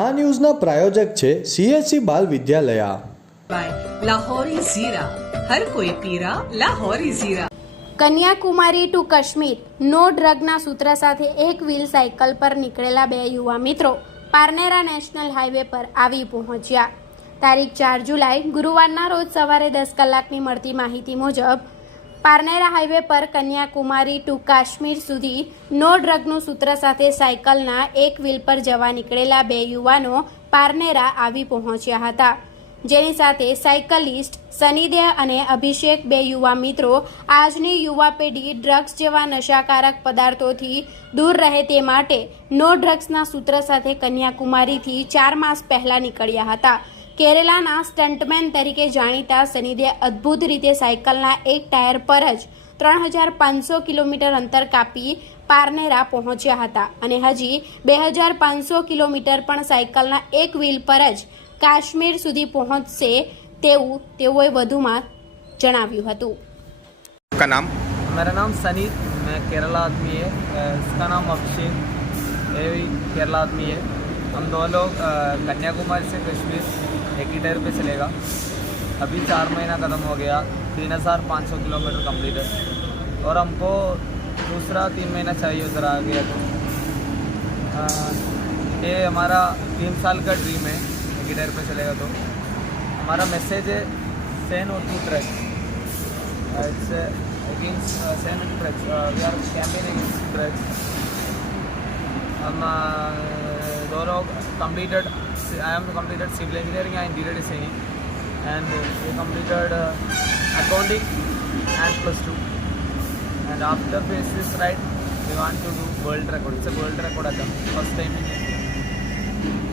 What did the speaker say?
આ ન્યૂઝના પ્રાયોજક છે CSC Bal Vidyalaya. Lahori Zeera. Lahori Kanyakumari to Kashmir. No ડ્રગના સૂત્ર સાથે એક વ્હીલ સાયકલ પર નીકળેલા બે યુવા મિત્રો પારનેરા નેશનલ હાઈવે પર આવી પહોંચ્યા. તારીખ ચાર જુલાઈ ગુરુવારના રોજ સવારે દસ કલાકની મળતી માહિતી મુજબ પારનેરા હાઈવે પર કન્યાકુમારી ટુ કાશ્મીર સુધી નો ડ્રગનું સૂત્ર સાથે સાયકલના એક વ્હીલ પર જવા નીકળેલા બે યુવાનો પારનેરા આવી પહોંચ્યા હતા. જેની સાથે સાયકલિસ્ટ સનીદેહ અને અભિષેક બે યુવા મિત્રો આજની યુવા પેઢી ડ્રગ્સ જેવા નશાકારક પદાર્થોથી દૂર રહે તે માટે નો ડ્રગ્સના સૂત્ર સાથે કન્યાકુમારીથી ચાર માસ પહેલા નીકળ્યા હતા. કેરેલાના સ્ટન્ટમેન તરીકે જાણીતા સનીદે અદ્ભુત રીતે સાયકલના એક ટાયર પર જ ત્રણ હજાર પાંચસો કિલોમીટર અંતર કાપી પારનેરા પહોંચ્યા હતા અને હજી બે હજાર પાંચસો કિલોમીટર પણ સાયકલના એક વ્હીલ પર જ કાશ્મીર સુધી પહોંચશે તેવું તેઓએ વધુમાં જણાવ્યું હતું आपका नाम मेरा नाम सनी मैं केरला आदमी है अ, इसका नाम अभिषेक ये भी केरला आदमी है हम दोनों लोग अ, कन्याकुमारी से कश्मीर एक ही टायर पे चलेगा अभी चार महीना ख़त्म हो गया तीन हज़ार पाँच सौ किलोमीटर कंप्लीट है और हमको दूसरा तीन महीना चाहिए उधर आ गया तो ये हमारा तीन साल का ड्रीम है एक ही टायर पे चलेगा तो हमारा मैसेज है सेन और to track seven drugs. Uh, we are campaigning against drugs. हम uh, दोनों completed. I am completed civil engineering and interior designing, and we completed uh, accounting and plus two. And after this right, we want to do world record. It's a world record attempt. First time in India.